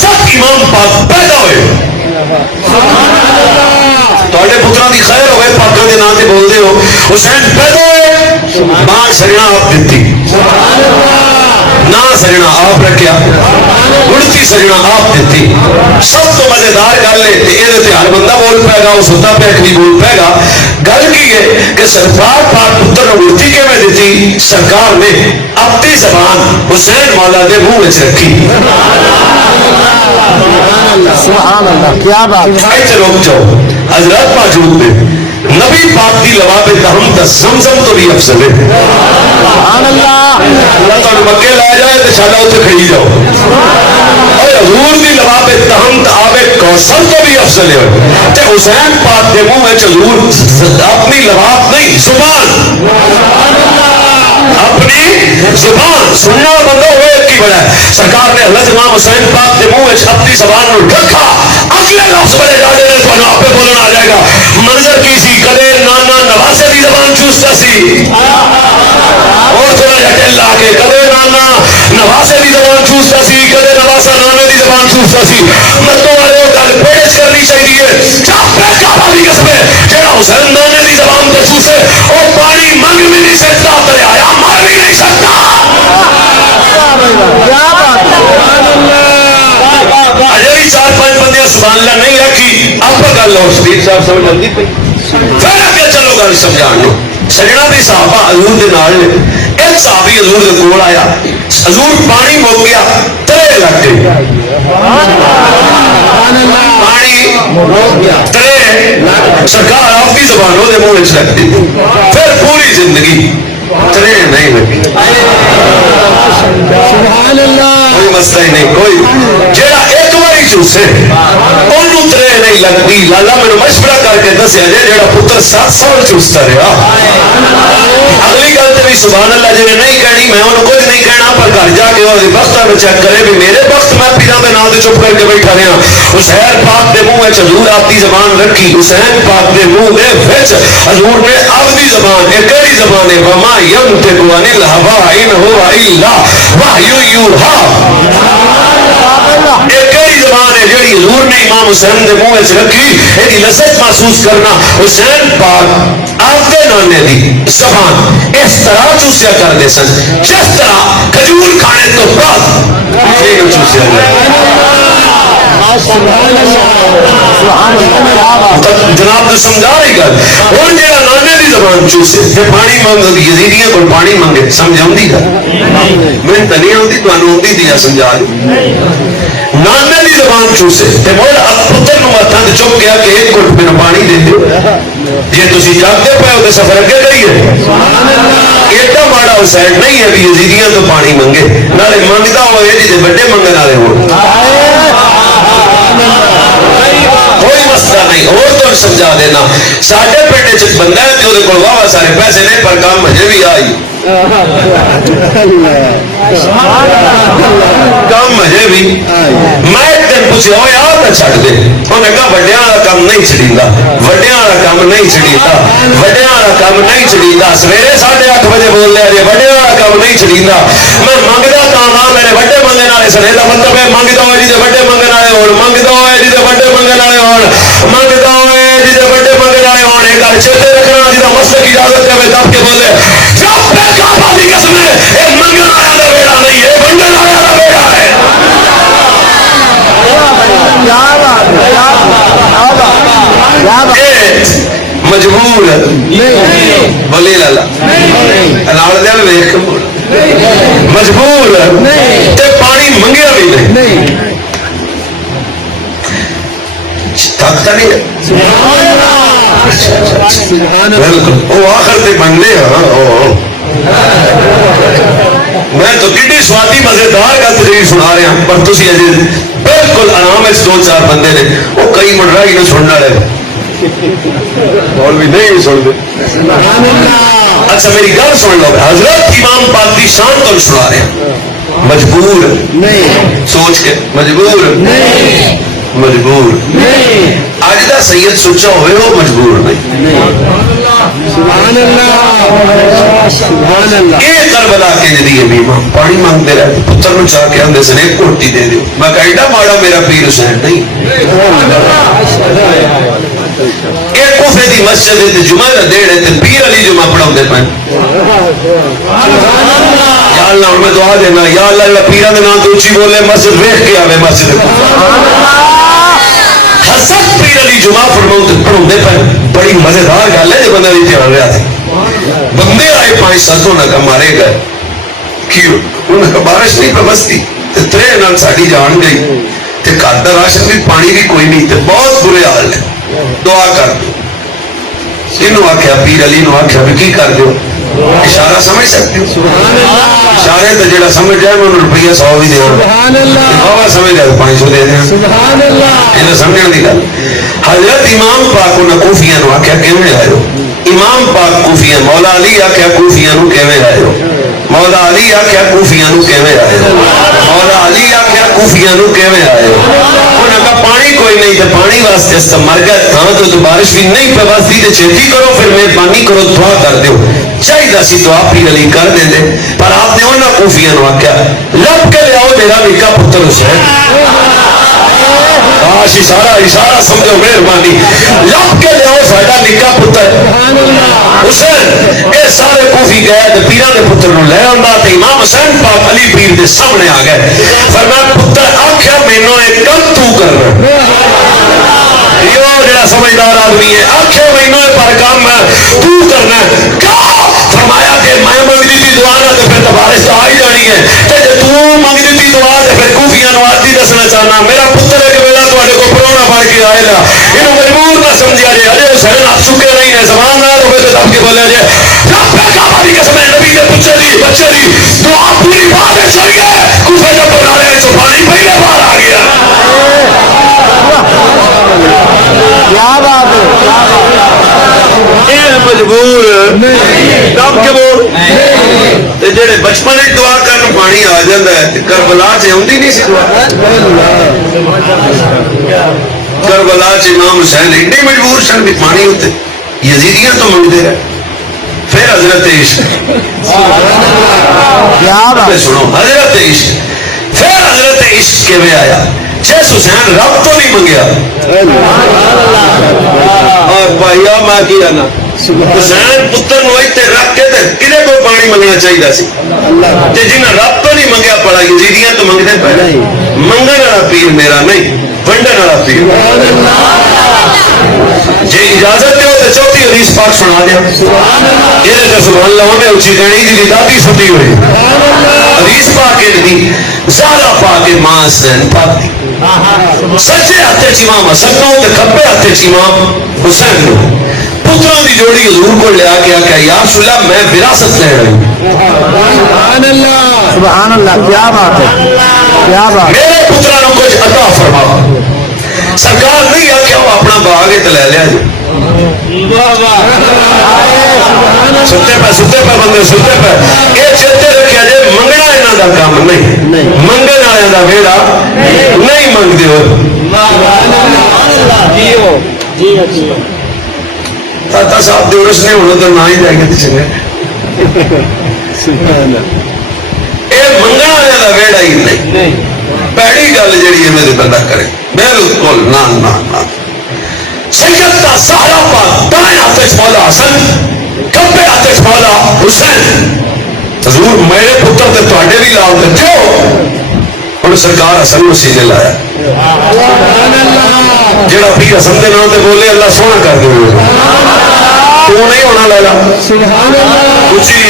سب امام پاک پیدا ہوئے تھوڑے پتروں کی خیر ہوئے پاکوں کے نام سے بولتے ہو حسین پیدا ہوئے ماں سجنا آپ دیتی نہ سجنا آپ رکھیا گڑتی سجنا آپ دیتی سب تو مزیدار گل ہے یہ ہر بندہ بول پائے گا وہ ستا پہ بھی بول پائے گا گل کی ہے کہ سرکار پاک پتر گڑتی کے میں دیتی سرکار نے اپنی زبان حسین مولا کے منہ میں رکھی سبحان اللہ کیا بات ہے رک جاؤ حضرات موجود نے نبی پاک دی لواب تہم تا زمزم تو بھی افضل ہے سبحان اللہ اللہ تعالی مکے لے جائے تو شالا اتنے کھڑی جاؤ اور حضور دی لواب تہم تا آب کوثر تو بھی افضل ہے تے حسین پاک دے منہ میں حضور اپنی لواب نہیں زبان اپنی زبان سننا بندہ ہوئے کی بڑا ہے سرکار نے حضرت امام حسین پاک کے منہ میں اپنی زبان میں رکھا اگلے لفظ بڑے ڈالے نے تو آپ پہ بولنا آ جائے گا منظر کی سی کدے نانا نواسے دی زبان چوستا سی اور تھوڑا جا ٹل لا کے کدے نانا نواسے دی زبان چوستا سی کدے نواسا نانے دی زبان چوستا سی متوں والے گل پیش کرنی چاہیے چاپ پہ کعبہ دی قسم ہے جڑا حسین نانے دی زبان تے چوسے او پانی منگ بھی نہیں سکتا تے آیا مر بھی نہیں سکتا کیا بات اجے بھی چار پانچ بندے سبحان اللہ نہیں رکھی آپ گل لو شبیر صاحب سمجھ لگی پئی پھر اگے چلو گل سمجھان لو سجنا بھی صحابہ حضور دے نال نے ایک صحابی حضور دے کول آیا حضور پانی مک گیا ترے لگ گئے پانی مک گیا ترے سرکار آپ کی زبانوں دے منہ وچ رکھ دی پھر پوری زندگی ترے نہیں لگی سبحان اللہ کوئی مسئلہ ہی نہیں کوئی جیڑا ایک باری چوسے انہوں ترے نہیں لگتی لالا میں نے مشورہ کر کے دسیا جے جیڑا پتر 7 سال چوستا رہا اگلی گل تے بھی سبحان اللہ جی نہیں کہنی میں انہوں کچھ نہیں کہنا پر گھر جا کے اور وقت میں چیک کرے بھی میرے وقت میں پیرا دے نام تے چپ کر کے بیٹھا رہا حسین پاک دے منہ وچ حضور آپ دی زبان رکھی حسین پاک دے منہ دے وچ حضور نے آپ دی زبان ایک کیڑی زبان ہے وما ينطق عن الهوى ان هو الا وحی یوحی ایک کیڑی زبان ہے جڑی حضور نے امام حسین دے منہ وچ رکھی ایدی لذت محسوس کرنا حسین پاک آپ دے نانے دی زبان اس طرح چوسیا کر دے سن جس طرح کھجور کھانے تو بعد یہ چوسیا جناب تو سمجھا رہی گل اور جہاں نانے دی زبان چوسے تے پانی منگ یزیدیاں کو پانی منگے سمجھ آؤندی گل میں تو نہیں آؤندی تانوں آؤندی دی سمجھا دی نانے دی زبان چوسے تے مول پتر نوں ہتھاں تے چپ گیا کہ ایک گھٹ میرا پانی دے دیو جے تسی جاگتے پے ہو تے سفر اگے کریے ایڈا ماڑا حسین نہیں ہے بھی یزیدیاں تو پانی منگے نالے منگدا ہوئے جے بڑے منگن والے ہون کوئی مسئلہ نہیں اور تو سمجھا دینا ساڈے پنڈ چ بندہ ہے تے اودے کول واہ سارے پیسے نے پر کام مجھے بھی آئی کام مجھے بھی میں ایک دن پوچھا ہوئے آ تو چھڈ دے انہیں کہا وڈیاں والا کام نہیں چھڑیندا وڈیاں والا کام نہیں چھڑیندا وڈیاں والا کام نہیں چھڑیندا سویرے 8:30 بجے بول لیا جی وڈیاں والا کام نہیں چھڑیندا میں منگدا کام آ میرے وڈے منگن والے سنے دا مطلب ہے منگدا ہوئے جی وڈے منگن والے ہون منگدا ہوئے جی وڈے منگن والے ہون منگدا ہوئے جی وڈے منگن والے ہون ایک گل چیتے رکھنا جی مسلک اجازت دے دب کے بولے چپ پہ کعبہ دی قسم ہے اے منگن والا دا بیڑا نہیں ہے منگن والا دا بیڑا ہے مجبور بولی لالا لال دل ویخ مجبور تے پانی منگیا بھی نہیں تھکتا نہیں بالکل وہ آخر تے بننے ہاں میں تو کتنی سوادی مزیدار کا تجربہ سنا رہا ہوں پر تسی اجے بالکل آرام ہے 2-4 بندے نے وہ کئی منڈرا ہی نہ سننا رہے اور بھی نہیں سنتے اچھا میری گل سن لو حضرت امام پاک دی شان تو سنا رہے ہیں مجبور نہیں سوچ کے مجبور نہیں مجبور نہیں اج دا سید سچا ہوئے وہ مجبور نہیں سبحان اللہ سبحان اللہ یہ کربلا کے جدی بیما پانی مانگتے رہے پتر نو چاہ کے آندے سن ایک کوٹی دے دیو میں کہا ایڈا ماڑا میرا پیر حسین نہیں ایک کوفے دی مسجد ہے جمعہ دا دیڑ ہے پیر علی جمعہ پڑھاؤ دے پائیں یا اللہ ہمیں دعا دینا یا اللہ اللہ پیرہ دے نام تو اچھی بولے مسجد ویخ کے آوے مسجد حضرت پیر علی جمعہ پڑھاؤ دے پائیں بڑی مزیدار گل ہے جو بندہ بھی تیار رہا تھا بندے آئے 5-7 انہوں کا مارے گئے کیوں انہوں کا بارش نہیں پہ بستی ترے نال ساڑی جان گئی تے کاتا راشن بھی پانی بھی کوئی نہیں تے بہت برے حال ہے دعا کر دو انہوں آکھیا پیر علی نو آکھیا بھی کی کر دو اشارہ سمجھ سکتے ہو اشارے تے جڑا سمجھ جائے میں انہوں روپیہ 100 بھی دے بابا سمجھ جائے 500 دے دیں انہوں سمجھنے دی گل حضرت امام پاک انہوں کوفیہ نو آکھیا کیویں آئے ہو امام پاک کوفیہ مولا علی آکھیا کوفیہ نو کیویں آئے ہو مولا علی آکھیا کوفیہ نو کیویں آئے ہو مولا علی آکھیا کوفیہ نو کیویں آئے ہو انہوں کا پانی کوئی نہیں تے پانی واسطے اس مر گیا تھا تو بارش بھی نہیں پہ واسطی تے چھتی کرو پھر مہربانی کرو دعا کر دیو چاہیے سی دعا پیر علی کر دیں دے پر آپ نے انہوں کوفیہ نو آکھیا لب کے لے آؤ میرا نکا پتر حسین کاش اشارہ سمجھو مہربانی لب کے لے آؤ ساڈا نکا پتر حسین اے سارے کوفی گئے تے پیراں دے پتر نو لے آندا تے امام حسین پاک علی پیر دے سامنے آ گئے فرمایا پتر آکھیا مینوں ایک کم تو کرنا یہ جڑا سمجھدار آدمی ہے آکھیا مینوں پر کام تو کرنا کیا فرمایا کہ میں منگدی دی دعا نہ تے پھر تو بارش تو آ ہی جانی ہے تے جے تو منگدی دی دعا تے پھر کوفیاں نو آتی دسنا چاہنا میرا پتر ایک ویلا تواڈے کو پرونا بن کے آئے گا اینو مجبور نہ سمجھیا جے اجے حسین آپ چکے نہیں ہے زبان نہ ہوے تے دب کے بولے جے رب کا کعبہ دی قسم ہے نبی دے پتر دی بچے دی دعا پوری بات چل گئے کوفے دا بنانے وچ پانی پہلے باہر آ گیا کیا بات ہے مجبور دب کے بول تے جڑے بچپن وچ دعا کرن پانی آ جاندا ہے کربلا چ ہوندی نہیں سی دعا کربلا چ امام حسین ایڈے مجبور سن بھی پانی ہوتے یزیدیاں تو منگتے رہے پھر حضرت عشق کیا بات سنو حضرت عشق پھر حضرت عشق کے میں آیا جس حسین رب تو نہیں منگیا اور بھائیا میں کیا نا حسین پتر نو ایتھے رکھ کے تے کدے کو پانی منگنا چاہیے سی تے جنہاں رب تو نہیں منگیا پڑا یزیدیاں تو منگتے پے منگن والا پیر میرا نہیں ونڈن والا پیر جی اجازت دیو تے چوتھی حدیث پاک سنا دیا یہ تے سبحان اللہ میں اچھی دینی دی دادی سٹی ہوئی حدیث پاک دی زہرا پاک ماں حسین پاک دی سچے ہاتھے چ امام حسن نو تے کھبے ہاتھے چ امام حسین نو پتروں دی جوڑی حضور کو لے کے آکھیا یا رسول اللہ میں وراثت لے رہا ہوں سبحان اللہ سبحان اللہ کیا بات ہے کیا بات میرے پتروں کو کچھ عطا فرما سرکار نہیں آکھیا وہ اپنا باغ تے لے لیا جی ستے پہ بندے ستے پہ یہ چیتے رکھیا جی منگنا انہاں دا کام نہیں منگن والے دا ویڑا نہیں منگدے ہو تاتا صاحب دے ارس نے ہونا تو نہ ہی جائے گا چنگا یہ منگن والے دا ویڑا ہی نہیں پیڑی گل جڑی ہے میرے بندہ کرے بالکل نہ سید دا زہرا پاک دائیں ہاتھ وچ مولا حسن کھبے ہاتھ وچ مولا حسین حضور میرے پتر تے تواڈے بھی لاؤ تے دیو ہن سرکار حسن نو سینے لایا جڑا پیر حسن دے نام تے بولے اللہ سونا کر دے تو نہیں ہونا لالا اچھی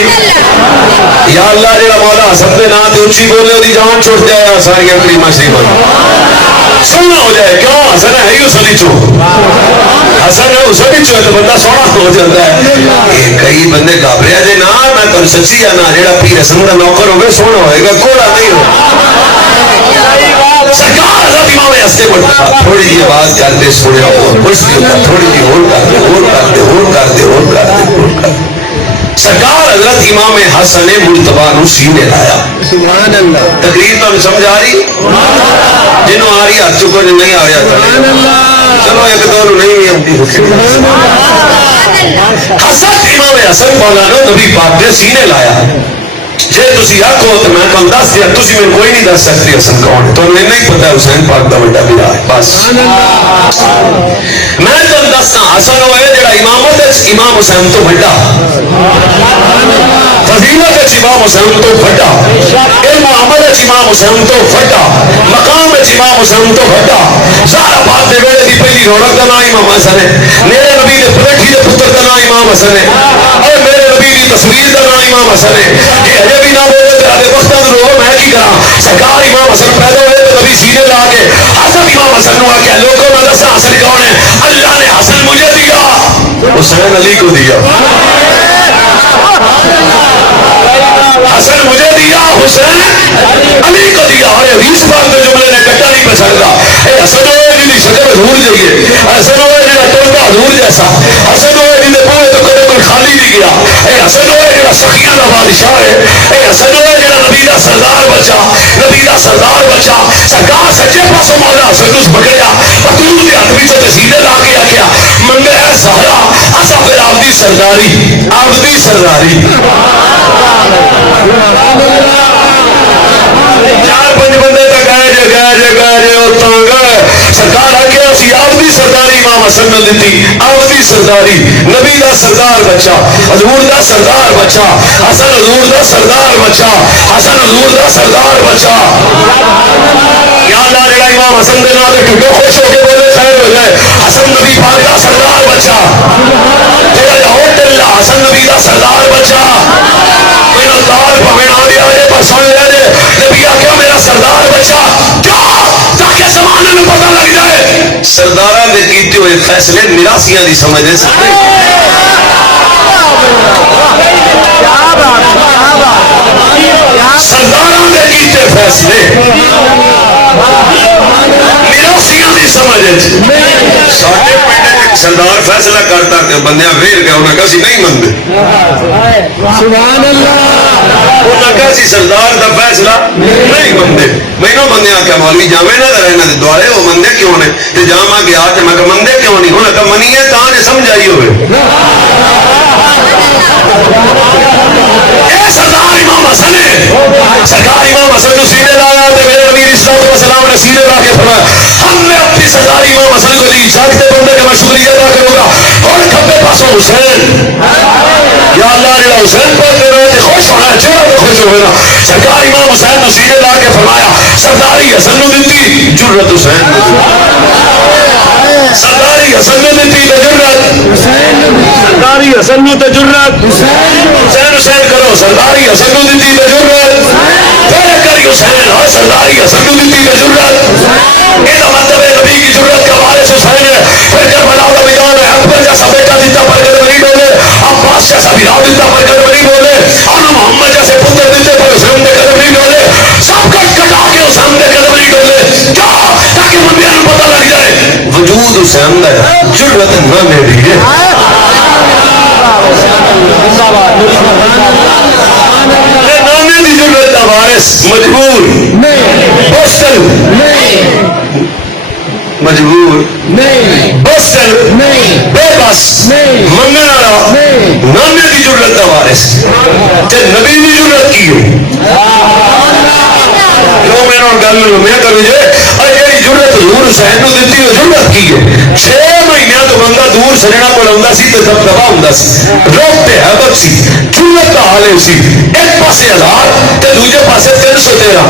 یا اللہ جڑا مولا حسن دے نام تے اچھی بولے اودی جان چھوٹ جائے ساری کلمہ شریف سونا ہو جائے کیوں حسن ہے ہی اس چو حسن ہے اس چو تو بندہ سونا ہو جاتا ہے کئی بندے گھبریا جی نہ میں تمہیں سچی آنا جڑا پیر حسن کا نوکر ہوگا سونا ہوئے گا کوڑا نہیں ہوگا سرکار حضرت امام ہستے بڑھتا تھوڑی جی آواز کرتے سونے تھوڑی جی اور کرتے سرکار حضرت امام حسن مجتبی نو سینے لایا سبحان اللہ تقریر تو سمجھ آ رہی جنہوں جنہوں آ رہی ہاتھ چکو جو نہیں آ رہا چلو ایک دو نہیں بھی آتی حسن امام حسن مولانا نبی پاک نے سینے لایا جے تسی آکھو تو میں کل دس دیا تسی میں کوئی نہیں دس سکتی حسن کون ہے تو انہیں نہیں پتا حسین پاک دا بڑا بھی ہے بس میں تو دسنا حسن ہوئے جڑا امامت ہے امام حسین تو بڑا فضیلت ہے امام حسین تو بڑا علم عمل ہے امام حسین تو بڑا مقام ہے امام حسین تو بڑا سارا بات دے ویلے دی پہلی رونق دا نام امام حسن ہے میرے نبی دے پریٹھی دے پتر دا نام امام حسن ہے اور میرے نبی دی تصویر دا نام امام حسن ہے کہ اجے بھی نہ بولے تے آدھے وقت دا رو میں کی کراں سرکار امام حسن پیدا ہوئے تو نبی سینے لا کے حسن امام حسن نو آ کے لوگوں میں دسا حسن کون ہے اللہ نے حسن مجھے دیا حسین علی کو دیا حسن مجھے دیا حسین علی کو دیا اور حدیث پاک کے جملے نے کٹا نہیں پسندہ اے حسن ہوئے جنہی شکل دھول جائیے حسن ہوئے جنہا ٹولتا دھول جیسا حسن ہوئے جنہے پوئے تو کرے کوئی خالی نہیں گیا اے حسن ہوئے جنہا سخیہ دا بادشاہ ہے اے حسن ہوئے جنہا نبی دا سردار بچہ نبی دا سردار بچہ سرکار سچے پاسوں مولا حسن اس پکڑیا پتول دے آدمی تو تسیدے لا کے آکیا منگے اے سہرا اسا پھر آبدی سرداری چار پنج بندے تک گئے اور تانگا سرکار آگے اسی آبدی سرداری امام حسن نے دیتی آبدی سرداری نبی دا سردار بچہ حضور دا سردار بچہ حسن حضور دا سردار بچہ حسن حضور دا سردار بچہ یا اللہ جڑا امام حسن دے نام دے ٹھڈو خوش ہو کے بولے خیر ہو جائے حسن نبی پاک دا سردار بچہ تھوڑا جا ہوٹ اللہ حسن نبی دا سردار بچہ میں اللہ پہنے آنے آنے پر سن لے دے نبی آکھا میرا سردار بچہ کیا تاکہ زمانے میں پتہ لگ جائے سردارہ نے کیتے ہوئے فیصلے نراسیاں دی سمجھ دے سکتے سردارہ نے کیتے فیصلے نراسیاں دی سمجھ دے ساڑھے پہنے سردار فیصلہ کرتا کہ بندیاں ویر گئے انہاں کسی نہیں مندے سبحان اللہ انہاں کسی سردار دا فیصلہ نہیں مندے میں نو بندیاں کہ مولوی جامعے نہ رہنا دے دوارے وہ مندے کیوں نے تے جامعہ گیا تے میں کہ مندے کیوں نہیں انہاں کہ منی ہے تاں نے سمجھائی ہوئے اے سردار امام حسن ہے سرکار امام حسن کو سینے لایا تے میرے نبی علیہ الصلوۃ والسلام نے سینے لا کے فرمایا ہم نے اپنی سردار امام حسن کو دی جاگتے بندے کا میں شکریہ ادا کروں گا اور کھبے پاسوں حسین یا اللہ جڑا حسین پر میرے تے خوش ہونا ہے چہرہ تے خوش ہونا سرکار امام حسین کو سینے لا کے فرمایا سرداری حسن نو دتی جرت حسین سرداری حسن نو دتی جرت سرداری حسن نو تے جرت حسین حسین کرو سرداری حسن نو دتی جرت پھر کری حسین اور سرداری حسن نو دتی جرت یہ مطلب ہے نبی کی جرت کا وارث حسین ہے پھر کربلا دا میدان ہے اکبر جیسا بیٹا دیتا پر قدم نہیں ڈولے عباس جیسا بھیڑا دیتا پر قدم نہیں ڈولے اور محمد جیسے پتر دیتے پر حسین دے قدم نہیں ڈولے سب کٹ کٹا کے حسین دے قدم نہیں ڈولے کیا تاکہ بندیاں نو پتہ لگ جائے وجود حسین دا ہے جرت نہ میری ہے نانے دی جرت دا وارث مجبور بوسل مجبور بوسل بے بس منگن والا نانے دی جرت دا وارث تے نبی دی جرت کی جو میں نے گل میں کروں جے اور یہ جرت حضور حسین نو دتی وہ جرت کی ہے 6 مہینے تو بندہ دور سجنا پڑھاوندا سی تے دبدبا ہوندا سی روک تے حیبت سی جرت دا حال سی ایک پاسے 1000 تے دوسرے پاسے 313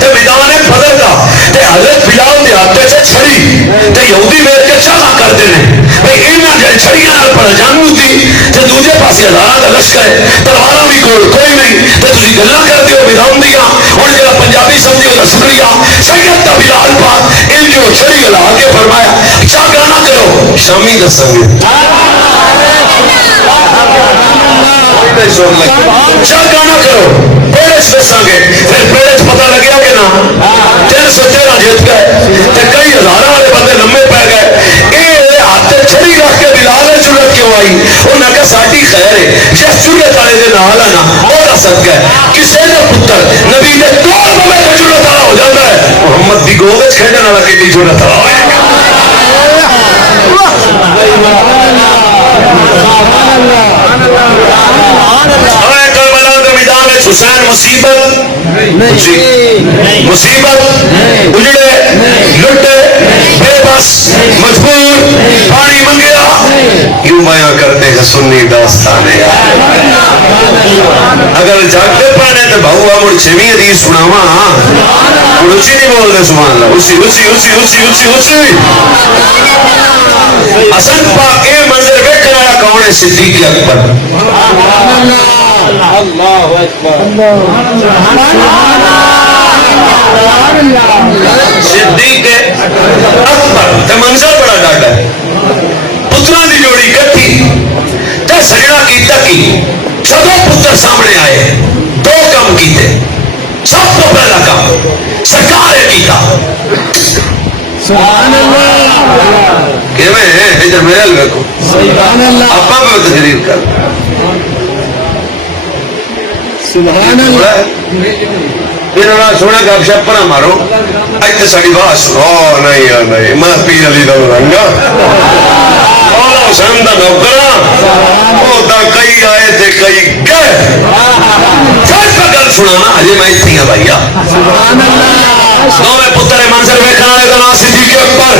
تے میدان بدر دا تے حضرت بلال دے ہاتھ تے چھڑی تے یہودی ویکھ کے چاہا کردے نے بھئی انہاں دے چھڑیاں نال پڑھ جانو تھی تے دوسرے پاسے 1000 دا لشکر ہے تلواراں بھی کوئی نہیں تے تسی گلاں کردے ہو میدان دیاں ہن جڑا پنجابی سمجھے دا شکریہ سید دا بلال پاک ان جو چھڑی ہلا کے فرمایا چاہ نہ کرو شامی دساں گے چاہ نہ کرو پیڑے دساں گے پھر پیڑے پتہ لگیا کہ نہ 313 جیت گئے تے کئی ہزاراں والے بندے لمبے پے گئے اے ہاتھ چھڑی رکھ کے بلال نے جرت کیوں آئی انہاں کہ ساڈی خیر ہے جس جرت والے دے نال ہے نا وہ صدقہ ہے کسے دا پتر نبی دے طور میں جرت والا ہو جاتا ہے محمد دی گود وچ کھیڈن والا کیڑی جرت والا ہوئے کربلا کے میدان میں حسین مصیبت مصیبت اجڑے لٹے بے بس مجبور پانی منگیا یوں بیاں کرتے ہیں سنی داستان اگر جاگتے پانے تو بہو مڑ چھویں حدیث سناواں مڑ اچھی نہیں بولتے سبحان اللہ اچھی اچھی اچھی اچھی اچھی اچھی حسن پاک اے منظر ویکھن والا کون ہے صدیق اکبر اللہ اکبر صدیق اکبر تے منظر بڑا ڈاڈا ہے پتراں دی جوڑی کٹھی تے سجنا کیتا کی جدوں پتر سامنے آئے دو کام کیتے سب تو پہلا کام سرکار نے کیتا سبحان اللہ کہ میں ادھر میرے لگا کو سبحان اللہ اپا پہ تقریر کر سبحان اللہ پھر انہوں نے سونا گپ شپ پر مارو ایتھے ساڈی بات سنو نہیں نہیں میں پیر علی دا رنگا مولا حسین دا نوکراں او دا کئی آئے تے کئی گئے سچ پہ گل سنانا اجے میں ایتھے ہاں بھائیا سبحان اللہ دوویں پتر منظر ویکھن والے دا نام صدیق اکبر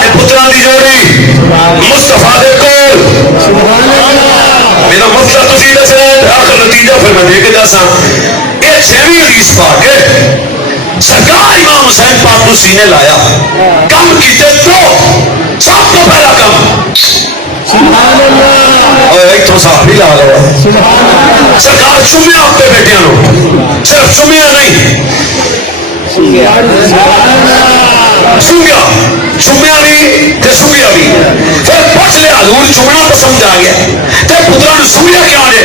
اے پتراں دی جوڑی مصطفیٰ دے کول میرا مسئلہ تسی دسنا ہے آخر نتیجہ پھر میں دے کے دساں یہ چھویں حدیث پاک ہے سرکار امام حسین پاک کو سینے لایا کم کیتے تو سب تو پہلا کم سبحان اللہ اور ایک تو صحابی لا لو سرکار چومیا اپنے بیٹیاں نو صرف چومیا نہیں چومیا چومیا بھی تے سویا بھی پھر پوچھ لیا حضور چومنا پسند آ گیا تے پترا نو سویا کیا نے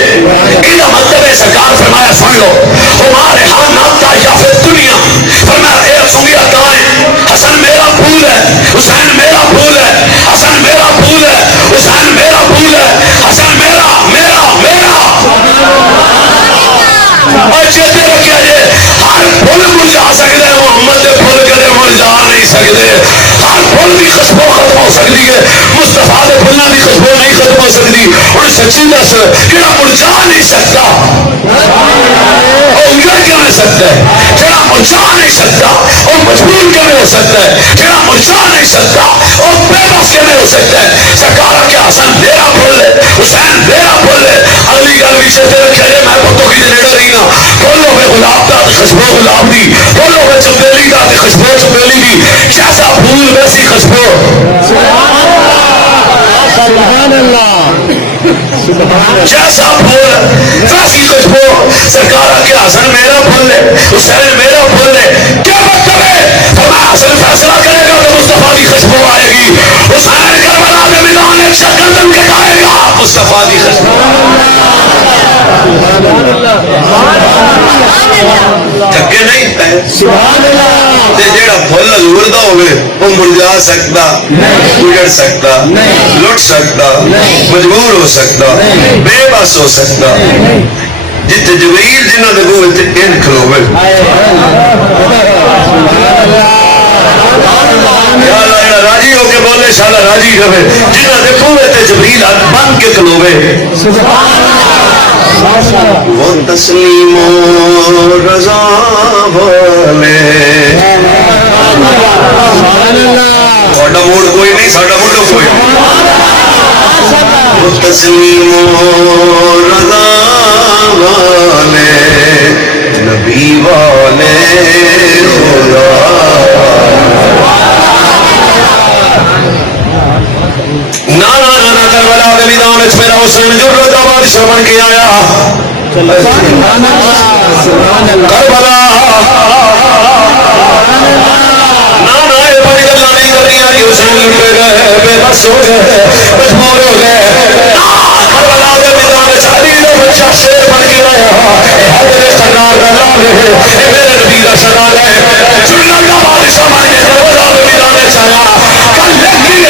یہ مطلب ہے سرکار فرمایا سن لو ہمارے ہاں ناتا یا پھر دنیا فرمایا اے سویا کہاں ہے حسن میرا پھول ہے حسین میرا پھول ہے حسن میرا پھول ہے حسین میرا پھول ہے حسن میرا میرا میرا اور چیتے رکھیا جے ہر پھول مرجا سکتے ہیں محمد دے پھول کدے مرجا نہیں سکتے ہر پھول دی خوشبو ختم ہو سکتی ہے مصطفیٰ دے پھلاں دی خوشبو نہیں ختم ہو سکتی اور سچی دس کہڑا مرجا نہیں سکتا وہ اجڑ کیوں نہیں سکتا ہے جڑا مرجا نہیں سکتا وہ مجبور کیوں ہو سکتا ہے جڑا مرجا نہیں سکتا وہ بے بس کیوں ہو سکتا ہے سرکار کے حسن میرا پھول ہے حسین میرا پھول ہے اگلی گل بھی چیتے رکھے جائے میں پتوں کی نیڑے رہی نا پھولوں میں گلاب دا خوشبو گلاب دی پھولوں میں چمیلی دا خوشبو چمیلی دی جیسا پھول ویسی خوشبو سبحان اللہ جیسا پھول ویسی خوشبو سرکار کے حسن میرا پھول ہے حسین میرا پھول ہے کیا مطلب ہے فرمایا حسن فیصلہ کرے گا تو مصطفیٰ کی خوشبو آئے گی حسین کربلا کے میدان ایک شکندن کے گائے گا مصطفیٰ کی خوشبو تھکے نہیں پہ جیڑا پھول حضور دا ہوئے وہ مرجا سکتا اجڑ سکتا لٹ سکتا مجبور ہو سکتا بے بس ہو سکتا جتے جبریل جنہ دے گوئے تے ان کھلوے یا اللہ راضی ہو کے بولے شالا راضی رہے جنہ دے گوئے تے جبریل بن کے کھلوے وہ تسلیم و رضا والے ساڈا موڑ کوئی نہیں ساڈا موڑ کوئی وہ تسلیم و رضا والے نبی والے خدا نانا نانا کربلا کے میدان وچ میرا حسین جرت دا بادشاہ بن کے آیا کربلا نانا یہ بڑی گلاں نہیں کرنیاں کہ حسین لٹے گئے بے بس ہو گئے مجبور ہو گئے کربلا کے میدان وچ علی دا بچہ شیر بن کے آیا حضرت سرکار دا نام ہے میرے نبی دا سلام ہے جرت دا بادشاہ بن کے کربلا کے میدان وچ آیا کل لکھی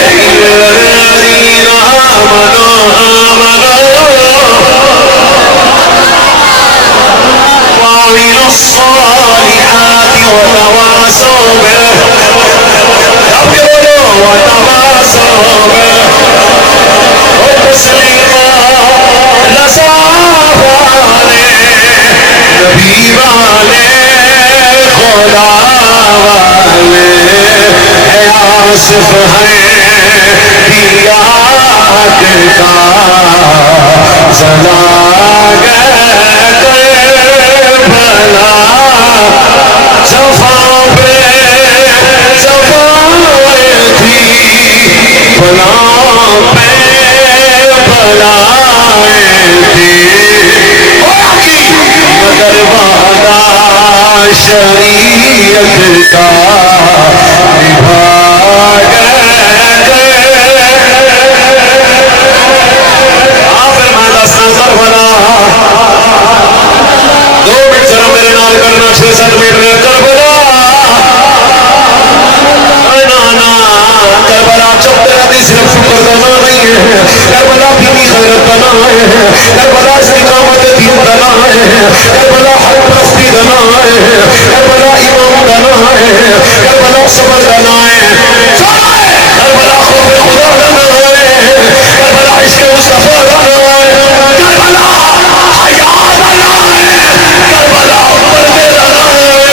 الصالحات وتواصوا اب یہ بولو وتواصوا نبی والے خدا والے ہے آصف ہیں دیات کا سلا بھلا صفا پہ صفائے تھی بلا پہ بلائے تھی مگر وعدہ شریعت کا نبھا گئے آخر میں دسنا کربلا 2 منٹ ذرا میرے نال کرنا 6-7 منٹ میں کربلا کربلا چپ کرتی صرف شکر کا نام نہیں ہے کربلا بھی خیرت کا نام ہے کربلا استقامت دین کا نام ہے کربلا حق پرستی کا نام ہے کربلا امام کا نام ہے کربلا صبر کا نام ہے کربلا خوف خدا کا نام ہے کربلا عشق مصطفیٰ کا نام ہے کربلا حیا کا نام ہے کربلا پردے کا نام ہے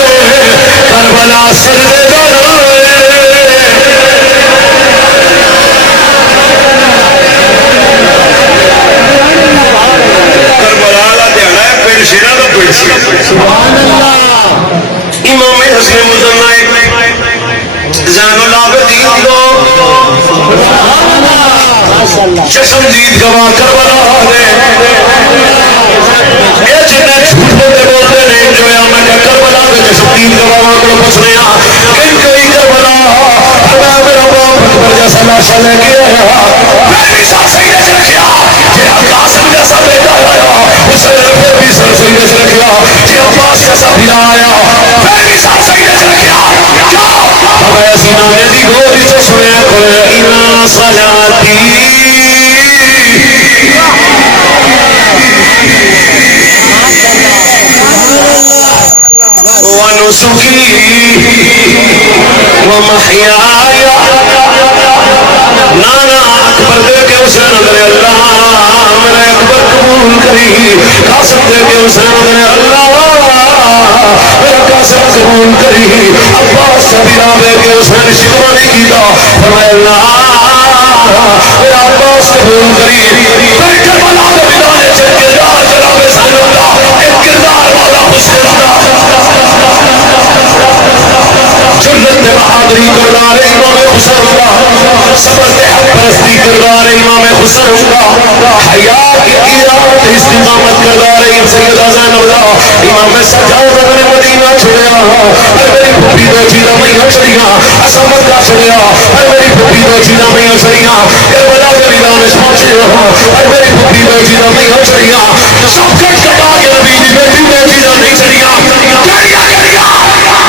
کربلا سجدے کا نام ہے امام حسن مزنہ زین العابدین کو چشمدید گواہ کربلا دے یہ جنہیں جھوٹ بولتے بولتے نہیں جویا میں کہ کربلا دے چشمدید گواہ کو پسنیا کن کوئی کربلا میں میرا باپ اکبر جیسا لاشا لے کے آیا میری ساتھ سیدے سے رکھیا کہ قاسم جیسا بیٹا آیا اسے پھر بھی سر سیدے سے رکھیا کہ عباس جیسا بھیا آیا پھر بھی ساتھ سیدے سے رکھیا کیوں اب ایسی نانے دی گوری سے سنے کوئے اینا صلاتی ونسکی ومحیائی نانا اکبر دے کے حسین ادھر اللہ میرے اکبر قبول کری قاسم دے کے حسین ادھر اللہ میرا قاسم قبول کری عباس سبیرہ دے کے حسین شکوہ نہیں کیتا فرمائے اللہ میرا عباس قبول کری پھر کربلا دے بدانے سے کردار جناب حسین اللہ ایک کردار والا حسین اللہ جنت میں بہادری کردار امام حسین اللہ صبر کے حق پرستی کردار امام حسین اللہ حیاء کی قیرات استقامت کردار سیدہ زینب اللہ امام سجاد اپنے مدینہ چھوڑیا ہر میری پھوپھی دو چیزہ میں چھڑیاں اسمت کا چھڑیا ہر میری پھوپھی دو چیزہ میں چھڑیاں کربلا کے میدان پہنچے ہر میری پھوپھی دو چیزہ میں چھڑیاں سب کٹ کٹا کے نبی دی بیٹی دو چیزہ نہیں چھڑیاں کڑیا کڑیا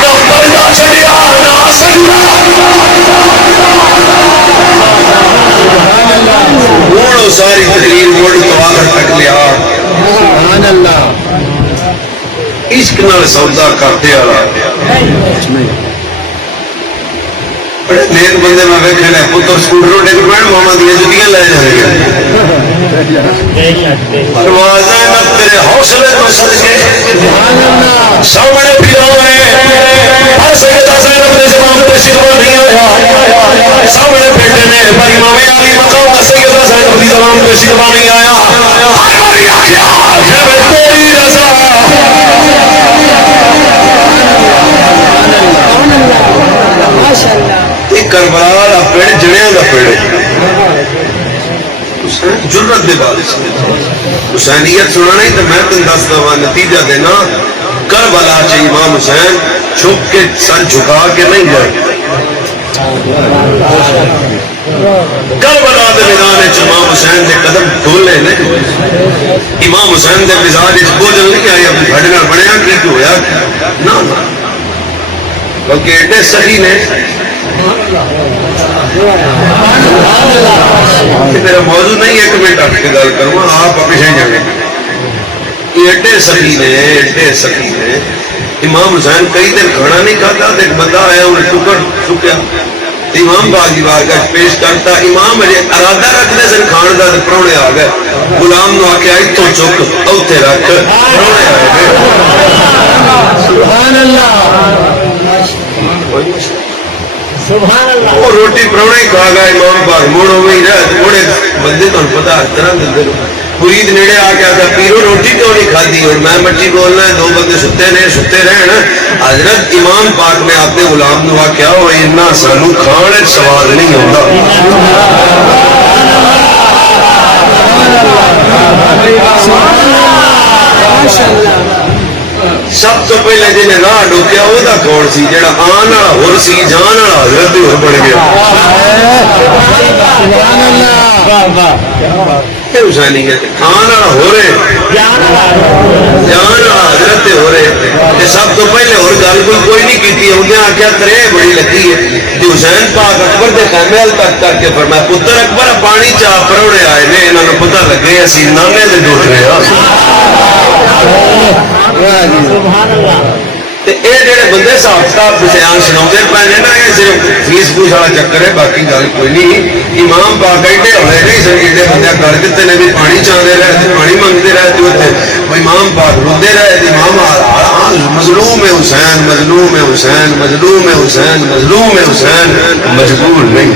نہ پردہ چھڑیا نہ سجدہ موڑو ساری تقریر موڑ تو آخر تک لیا سبحان اللہ عشق نال سودا کرتے والا بڑے نیک بندے میں ویکھے نے پتر سکوٹر ڈگ پین ماما دی جتیاں لے جائیں گے پروازیں نہ تیرے حوصلے تو صدقے سامنے پھراوے ہر سیدہ زینب نے زبان پہ شکوہ نہیں آیا سامنے بیٹے نے پر امام علی مقام کا سیدہ زینب کی زبان پہ شکوہ نہیں آیا ہر باری آخیا کہ میں تیری رضا کربلا دا پیڑ جڑیاں دا پیڑ جرت دے بعد حسینیت سنا نہیں تو میں تم دس دوا نتیجہ دینا کربلا چ امام حسین چھپ کے سر جھکا کے نہیں گئے کربلا دے میدان چ امام حسین دے قدم ڈولے نہیں امام حسین دے مزاج وچ بوجھل نہیں آئی اپنی گھڑ نال بنیا کی ہویا نہ بلکہ ایڈے سخی نے میرا موضوع نہیں 1 منٹ ہٹ کے گل کروں آپ پیچھے جانے ایڈے سخی نے امام حسین کئی دن کھانا نہیں کھاتا تو ایک بندہ آیا انہیں ٹکڑ چکیا امام باغ کی بارگاہ پیش کرتا امام ارادہ رکھتے سن کھان کا پرونے آ گئے غلام نو آخیا اتوں چک اوتے رکھ پرونے آ گئے سبحان اللہ وہ روٹی پرونے کھا گیا امام باغ موڑ میں ہی رہ موڑے بندے تمہیں پتا ہر طرح دے مرید نیڑے آ کے آتا پیرو روٹی کیوں نہیں کھادی اور میں مٹی بولنا ہے دو بندے ستے رہن حضرت امام پاک نے اپنے غلام نو آخیا وہ اتنا سانو کھان سواد نہیں ہوتا سب تو پہلے جنہیں راہ ڈوکیا وہ کون سی جڑا آن والا ہور سی جان والا حضرت ہور بن گیا حسینی ہے آن والا ہو رہے جان والا حضرت ہو رہے سب تو پہلے اور گل کوئی نہیں کی انہیں آخیا ترے بڑی لگی ہے حسین پاک اکبر کے خیمے تک کر کے فرمایا پتر اکبر پانی چاہ پروڑے آئے نے انہوں نے پتا لگے اسی نانے دے ڈوٹ رہے یہ جڑے بندے صاحب کتاب بیان سنا پے نا یہ صرف فیس فوس والا چکر ہے باقی گل کوئی نہیں امام پاک ایڈے ہوئے نہیں سن ایڈے بندے کر دیتے نے بھی پانی چاہتے رہتے پانی منگتے رہتے اتنے امام پاک روتے رہے امام مظلوم حسین مظلوم حسین مظلوم حسین مظلوم حسین مجبور نہیں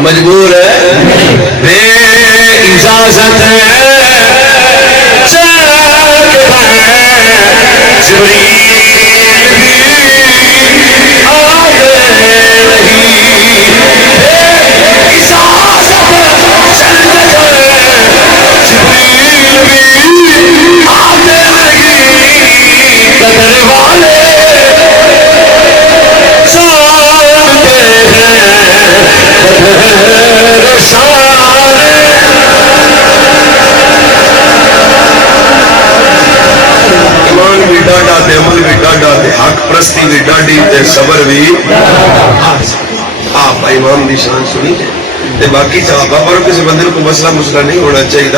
مجبور ہے بے اجازت عمل بھی ڈاڈا حق پرستی بھی ڈاڈی صبر بھی آپ امام کی شان سنی تے باقی صحابہ پر کسی بندے کو مسئلہ نہیں ہونا چاہیے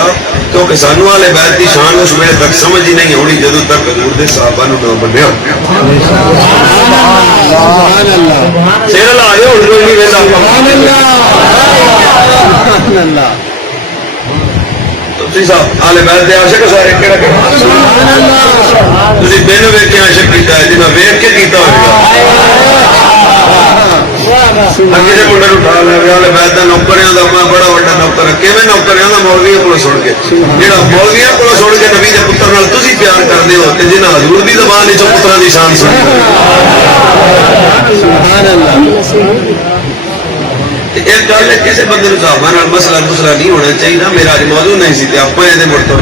کیونکہ سانو والے بیت کی شان اس ویلے تک سمجھ ہی نہیں ہونی جدو تک حضور دے صحابہ نو نہ بنیا سیر لا آئے ہوں کوئی نہیں ویلا صاحب آلے بیت دے عاشق سارے کہڑا تسی بن ویکھ کے عاشق کیتا ہے جنہاں ویکھ کے کیتا ہوگا اگے منڈے اٹھا لے آلے بیت دا نوکر ہے میں بڑا بڑا نوکر کیویں نوکر ہے مولویوں کو سن کے جہاں مولویوں کو سن کے نبی دے پتر نال تسی پیار کردے ہو تے جنہاں حضور دی زبان وچ پتراں دی شان سن سبحان اللہ ایک گل ہے کسی بندے صحابہ مسئلہ نہیں ہونا چاہیے میرا اج موضوع نہیں سی آپ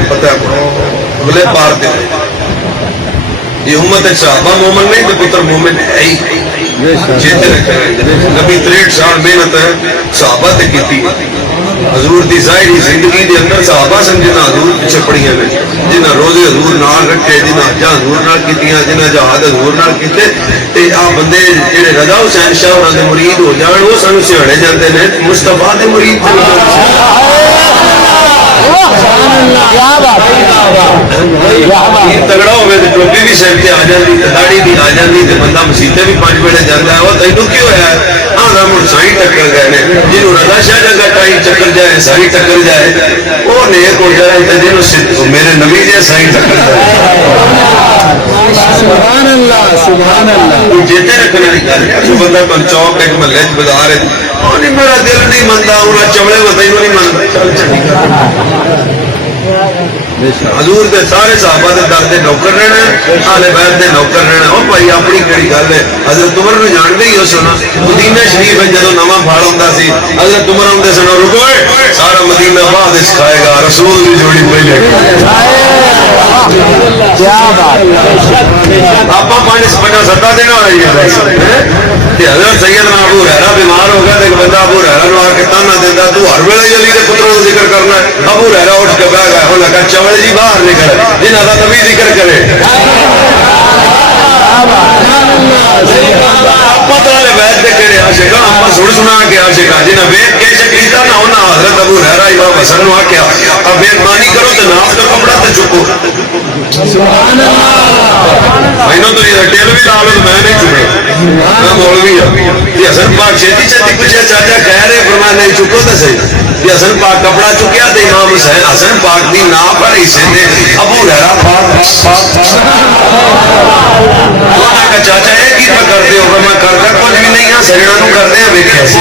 پتہ اگلے پار دے یہ امت صحابہ مومن نہیں تو پتر مومن ہے ہی نبی 63 سال محنت ہے صحابہ تے کیتی حضور دی ظاہری زندگی دے اندر صحابہ سن جنہاں حضور پیچھے پڑیاں نے جنہاں روزے حضور نال رکھے جنہاں حجاں حضور نال کیتیاں جنہاں جہاد حضور نال کیتے تے آ بندے جڑے رضا حسین شاہ انہاں دے مرید ہو جان وہ سانو سیاڑے جاندے نے مصطفیٰ دے مرید تگڑا ہوئے تو ٹوپی بھی سر کے آ جاتی داڑھی بھی آ جاتی بندہ مسیطے بھی 5 بجے جانا ہے وہ تینوں کی ہوا ہے ہاں مڑ سائی ٹکر گئے نے جنہوں رضا شاہ جگہ ٹائی چکر جائے سائی ٹکر جائے وہ نیک ہو جائے جنہوں میرے نبی جائے سائی ٹکر جائے سبحان اللہ سبحان اللہ جیتے رکھنے کی گل ہے بندہ کل چوک ایک محلے بازار ہے میرا دل نہیں منتا انہیں چمڑے میں تینوں نہیں منتا حضور دے سارے صحابہ دے در دے نوکر رہنا آلے بیت دے نوکر رہنا وہ بھائی اپنی کہڑی گل ہے حضرت عمر نو جانتے ہی ہو سنا مدینہ شریف ہے جدو نواں پھاڑ ہوندا سی حضرت عمر آندے سن رکو سارا مدینہ بعد وچ کھائے گا رسول دی جوڑی پہلے کیا بات آپ 5-7 دن ہوئی ہے حضرت سیدنا ابو ہریرہ بیمار ہو گیا ایک بندہ ابو ہریرہ نو آ کے تانا دیندا تو ہر ویلے علی دے پتروں دا ذکر کرنا ہے ابو ہریرہ اٹھ کے بیٹھ گیا لگا چوڑ جی باہر نکل جنہاں دا نبی ذکر کرے پتہ لے بیٹھ کے کہڑے عاشق اپا سنا کے عاشق جنہاں ویکھ کے شکیتا نہ ہونا حضرت ابو ہریرہ امام حسن نو آکھیا اب مہربانی کرو تے ناف دا کپڑا تے چکو سبحان اللہ مینوں تو ٹیل بھی لا لو تو میں نہیں چکنا، میں مولوی ہوں. یہ حسن پاک چھتی چھتی پوچھا چاچا خیر ہے، فرمایا نہیں چکو تو صحیح. یہ حسن پاک کپڑا چکیا تو امام حسین حسن پاک دی نا پڑھی سے ابو ہریرہ پاک کا چاچا یہ کی میں کرتے ہو؟ میں کرتا کچھ بھی نہیں ہاں، سجنا نو کرتے ہیں ویکھیا سی.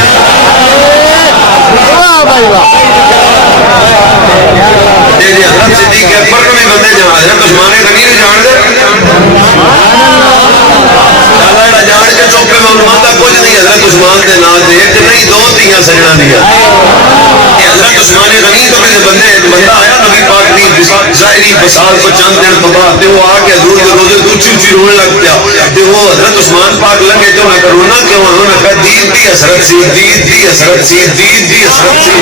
جی حضرت صدیق اکبر کو بھی بندے جان حضرت عثمان غنی بھی جان دے جان کے چوکے میں علماء کچھ نہیں. حضرت عثمان کے نام سے ایک نہیں دو تیاں سجنا دیا. حضرت عثمان غنی کو بھی بندے بندہ آیا نبی پاک دی ظاہری فساد کو چند دن تو بعد وہ آ کے حضور کے روزے اونچی اونچی رونے لگ پیا. وہ حضرت عثمان پاک لگے جو نہ رونا کیوں؟ انہوں نے کہا دین دی حسرت سی، دین دی حسرت سی، دین دی حسرت سی.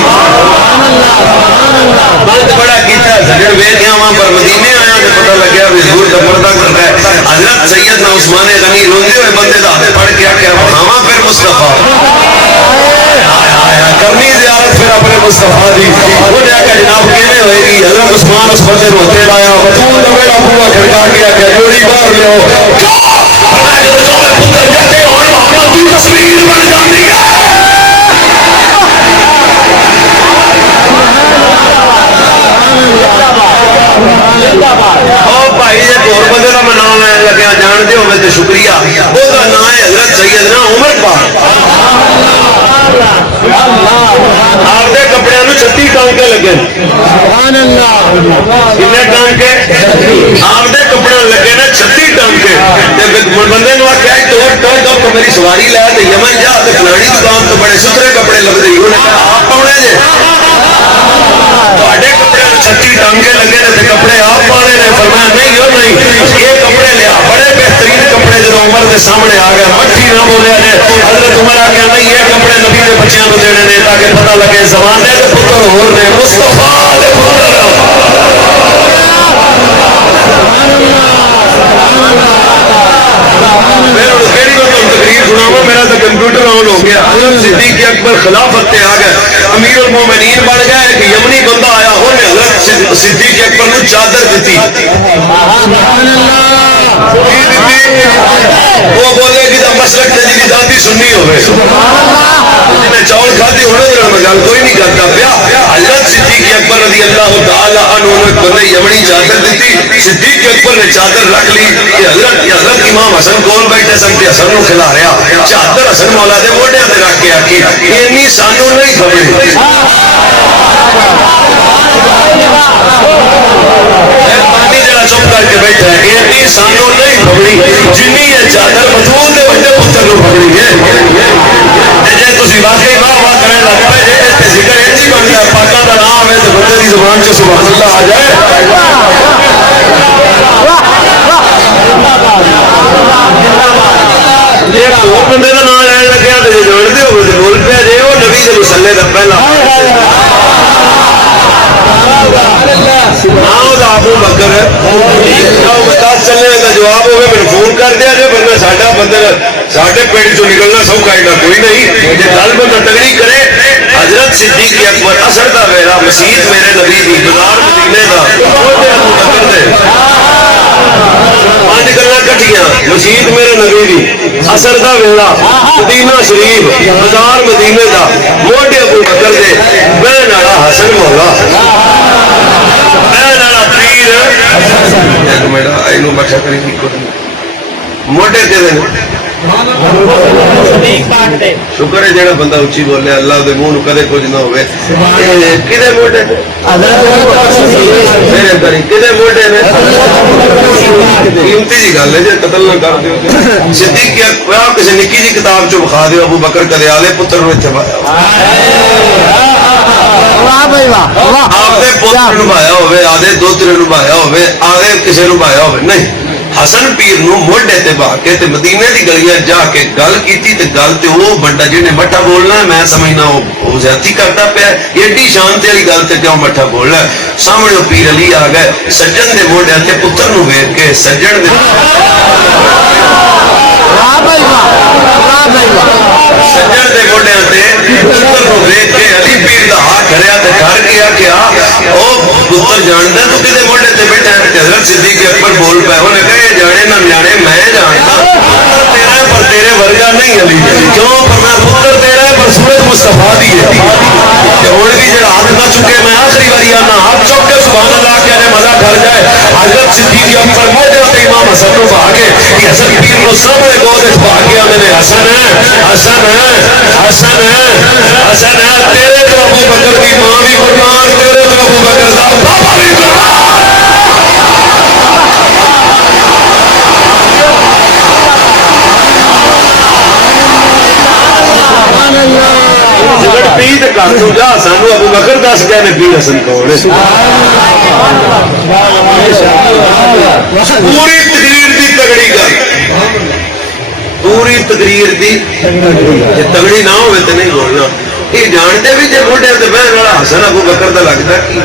بند بڑا کیتا سجن ویکھیا وہاں پر مدینے آیا تو پتہ لگیا بھی حضور کا پردہ کرتا ہے. حضرت سیدنا عثمان غنی روندے ہوئے بندے دا ہاتھ پڑھ کے آکھیا بڑھاواں پھر مصطفیٰ کرنی زیارت پھر اپنے مصطفیٰ دی. وہ جا کے جناب کیویں ہوئے گی؟ حضرت عثمان اس بندے نو ہوتے لایا بطول دا بیڑا پورا کھڑکا کے آکھیا جوڑی باہر لیاؤ. فرمایا جب دو پتر کہتے ہو محمد کی تصویر بن جاتی ہے. بھائی ایک اور بندے کا میں نام لین لگیا جانتے ہو تو شکریہ. وہ نام ہے حضرت سیدنا عمر پاک. آپ کے کپڑے 36 ٹانکے لگے. کتنے ٹانکے؟ آپ کے کپڑے لگے نا 36 ٹانکے. بندے نے آخیا تو میری سواری لے تو یمن جا تو فلانی دکان تو بڑے ستھرے کپڑے لگتے ہی آپ پاؤنے جی تے کپڑے 36 ٹانکے لگے نے کپڑے آپ پانے نے. فرمایا نہیں ہو نہیں یہ کپڑے لیا بڑے بہترین کپڑے جب عمر کے سامنے آ گئے مٹھی نہ بولیا جائے. حضرت عمر آ گیا نہیں یہ کپڑے نبی کے بچیاں کو دینے نے تاکہ پتہ لگے زمانے کے پتر ہور نے مصطفیٰ دے پتر. میرا تو کمپیوٹر آن ہو گیا. صدیق اکبر خلافت پہ آ گئے امیر المومنین بن گئے. ایک یمنی بندہ آیا انہیں حضرت صدیق اکبر نے چادر دیتی. وہ بولے کہ مسلک تے جی ذاتی سنی ہوئے میں چاول کھاتی ہونے میں گل کوئی نہیں کرتا پیا. حضرت صدیق اکبر رضی اللہ تعالی عنہ نے بندے یمنی چادر دیتی. صدیق اکبر نے چادر رکھ لی کہ حضرت امام حسن کول بیٹھے سن کے حسن نو کھلا رہا. چادر حسن مولا دے موڈیاں تے رکھ کے آکھی اینی سانو نہیں خبر چپ کر کے بیٹھا ہے اینی سانو نہیں خبری جنی یہ چادر بطول دے بڑے پتر نو خبری ہے. جی تھی واقعی واہ واہ کرنے لگ پے جی ذکر ایسی بن گیا پاکا کا نام ہے تو بندے کی زبان سے سبحان اللہ آ جائے. ایک اور بندے کا نام لین لگیا تو جانتے ہو بول پیا جی وہ نبی کے مسلے کا پہلا ابو بکر بتا چلے کا جواب ہوئے میرے فون کر دیا جو بندہ ساڈا بندہ ساڈے پیڑ چو نکلنا سوکھا ایڈا کوئی نہیں. جی گل بندہ تگڑی کرے حضرت صدیق اکبر اثر دا ویلا مسیت میرے نبی دی بازار مدینے دا پانچ گلا کٹیاں مسیت میرے نبی دی اثر دا ویلا مدینہ شریف بازار مدینے دا موڈے ابو بکر دے بہن والا حسن مولا بہن والا پیر موڈے دے شکر ہے جہاں بندہ اچھی بولے اللہ دے منہ کدے کچھ نہ ہوئے. کدے موڈے میرے کری کدے موڈے نے قیمتی جی گل ہے جی قتل نہ کر دیو. صدیق اکبر کسی نکی جی کتاب چو بخا دیو ابو بکر کدے آلے پتر نو اتنے پایا آپ نے پتر نبھایا ہوئے آدھے دوترے نبھایا ہوئے آدھے کسی نبھایا ہوئے نہیں. حسن پیر نو موڈے تے با کے تے مدینے دی گلیاں جا کے گل کیتی تے گل تے وہ بندہ جنے مٹھا بولنا ہے میں سمجھنا وہ زیادتی کرتا پیا ایڈی شانتی والی گل تے کیوں مٹھا بولنا ہے. سامنے پیر علی آ گئے سجن دے موڈے تے پتر نو ویکھ کے سجن دے سجن دے موڈے تے پتر نو ویکھ کے علی پیر دا ہاتھ کھڑیا تے گھر گیا کہ او پتر جاندا تو کدے موڈے تے بیٹھا ہے. حضرت صدیق اکبر بول پے انہیں کہے جانے نہ نیانے نہیں علی کیوں میں پتر تیرا ہے پر سورج مصطفیٰ دی ہے ہوں بھی جڑا ہاتھ نہ چکے میں آخری باری آنا ہاتھ چک کے سبحان اللہ کے مزہ گھر جائے حضرت صدیق اکبر موجے ہوتے امام حسن کو بھاگے کہ حسن پیر کو سامنے گود بھاگے آنے نے حسن ہے حسن ہے حسن ہے حسن ہے تیرے تو ابو بکر کی ماں بھی قربان تیرے تو ابو بکر دا بابا بھی قربان جگڑ پی تے کر تو جا سانو ابو بکر دس گئے نے پیر حسن کون ہے پوری تقریر دی تگڑی گل پوری تقریر دی جے تگڑی نہ ہوے تے نہیں بولنا یہ جانتے بھی جے موڈے تے بہن والا حسن ابو بکر دا لگدا کی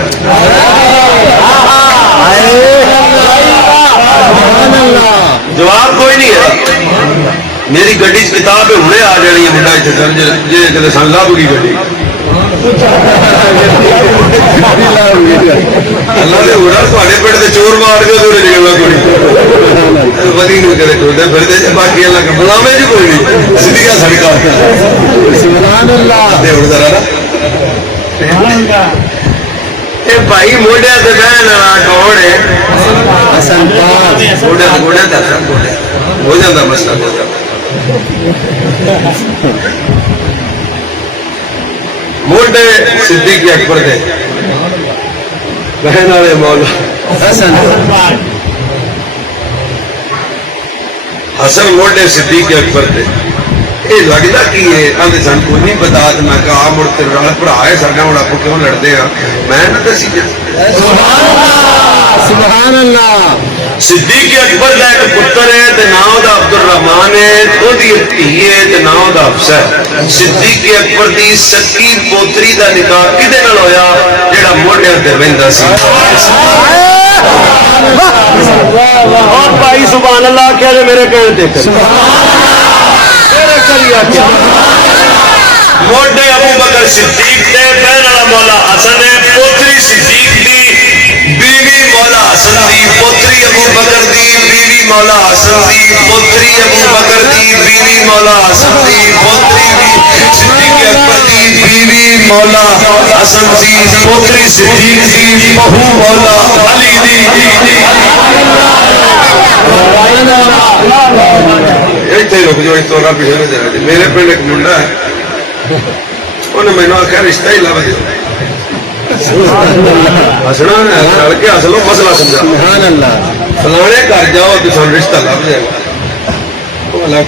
جواب کوئی نہیں ہے میری گڈی کتاب ہنے آ جانی ہے منڈا اتنے درج جی کدے سن لب گئی گڈی اللہ نے ہوا تھوڑے پنڈ سے چور مار کے تو نکلنا کوئی بدی نہیں کدے ٹوٹے پھرتے جی باقی اللہ کا بلاوے جی کوئی نہیں سیدھا سڑکا بھائی موڈیا سے بہن والا کون ہے ہو جاتا مسئلہ ہو جاتا موڈے صدیق اکبر دے بہن والے مولا حسن موڈے صدیق اکبر دے یہ لگتا کی ہے آدھے سن کو نہیں بتا میں کہا مڑ تیرے بھرا ہے سارا ہوں آپ کیوں لڑتے ہیں میں نہ دسی سبحان اللہ صدیق اکبر کا ایک پتر ہے تے نام دا عبد الرحمان ہے اودی دھی ہے تے نام دا حفصہ ہے صدیق اکبر دی سکی پوتری دا نکاح کدے نال ہویا جڑا موڈیاں تے بہندا سی اور بھائی سبحان اللہ کہہ رہے میرے کہنے تے موڈے ابو بکر صدیق تے بہن والا مولا حسن ہے پوتری صدیق دی بیوی مولا حسن دی پوتری ابو بکر دی بیوی مولا حسن دی پوتری ابو بکر دی بیوی مولا حسن دی پوتری صدیق اکبر دی بیوی مولا حسن دی پوتری صدیق دی بہو مولا علی دی رک جو توڑا پیچھے میرے پنڈ ایک منڈا ہے انہیں مینو آخیا رشتہ ہی لب دو ہسنا رل کے ہس لو مسئلہ سمجھا فلانے گھر جاؤ تو سن رشتہ لب جائے گا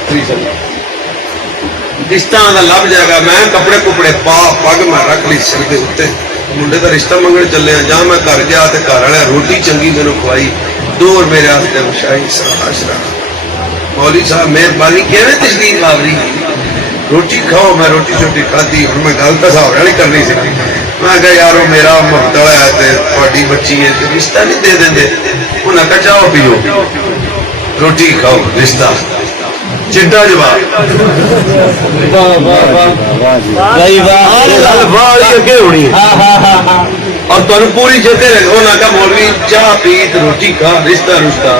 رشتہ لب جائے گا میں کپڑے کپڑے پا پگ میں رکھ لی سر کے اتنے منڈے کا رشتہ منگن چلے جا میں گھر گیا تو گھر والے روٹی چنگی میرے کھوائی دور میرے ہاتھ شاہی مولوی صاحب مہربانی کیویں تشریف آوری روٹی کھاؤ میں روٹی شوٹی کھاتی ہوں میں گل تو سہورا نہیں کرنی سی میں کہا یارو میرا محتوا ہے تھوڑی بچی ہے رشتہ نہیں دے دیں انہیں کہا چاہو پیو روٹی کھاؤ رشتہ چڈا جواب ہونی اور تمہیں پوری جگہ انہیں کہا مولوی چاہ پی روٹی کھا رشتہ رشتہ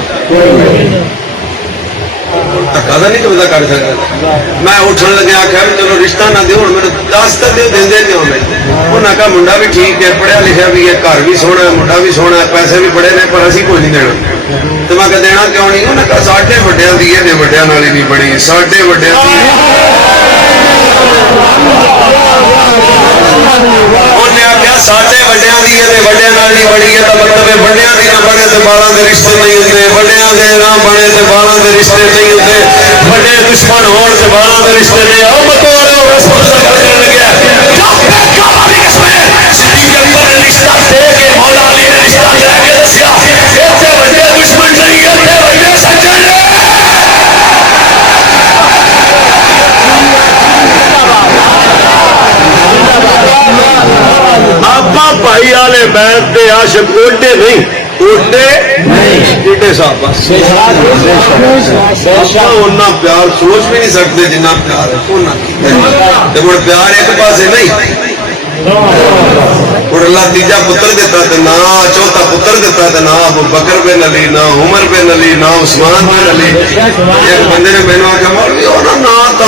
تقاضا نہیں کبھی کر سکتا میں اٹھنے لگے آخیا چلو رشتہ نہ دو میرے دس تو دو دے کیوں میں انہیں کہا منڈا بھی ٹھیک ہے پڑھیا لکھا بھی ہے گھر بھی سونا ہے منڈا بھی سونا ہے پیسے بھی بڑے نے پر اسی کوئی نہیں دینا تو میں کہا دینا کیوں نہیں انہیں کہا ساڈے وڈیاں دی ہے وڈیاں نال ہی نہیں بنی ساڈے وڈیاں دی انہیں آخیا ساڈے وڈیاں دی ہے وڈیاں نال نہیں بنی ہے تو مطلب وڈیاں دی نہ بنے تو بالاں دے رشتے نہیں ہوندے وڈیاں دے نہ بنے تو بالاں دے رشتے نہیں ہوندے بڑے دشمن ہون سے بالاں دے رشتے نہیں او بتوڑے ہو رسول اللہ کرنے لگا صدیق اکبر نے رشتہ دے کے مولا علی نے رشتہ لے کے دسیا ایتھے بڑے دشمن نہیں ایتھے بڑے سجن آپا بھائی والے بیت دے عاشق اوڈے نہیں صاحب پیار سوچ بھی نہیں سکتے جنہ پیار پیار ایک پاس نہیں اللہ تیجا پتر دیتا تو نہ چوتھا پتر دیتا تو نہ ابو بکر بن علی نہ عمر بن علی نہ عثمان بن علی ایک بندے نے مینو آخیا نہ تا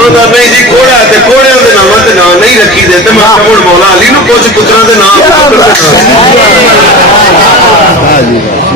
ਉਹਦਾ ਨਹੀਂ ਜੀ ਕੋੜਾ ਤੇ ਕੋੜਿਆਂ ਦੇ ਨਾਮਾਂ ਤੇ ਨਾਂ ਨਹੀਂ ਰੱਖੀ ਦੇ ਤੇ ਮੈਂ ਕਿਹਾ ਹੁਣ ਮੌਲਾ ਅਲੀ ਨੂੰ ਪੁੱਛ ਪੁੱਤਰਾਂ ਦੇ ਨਾਮ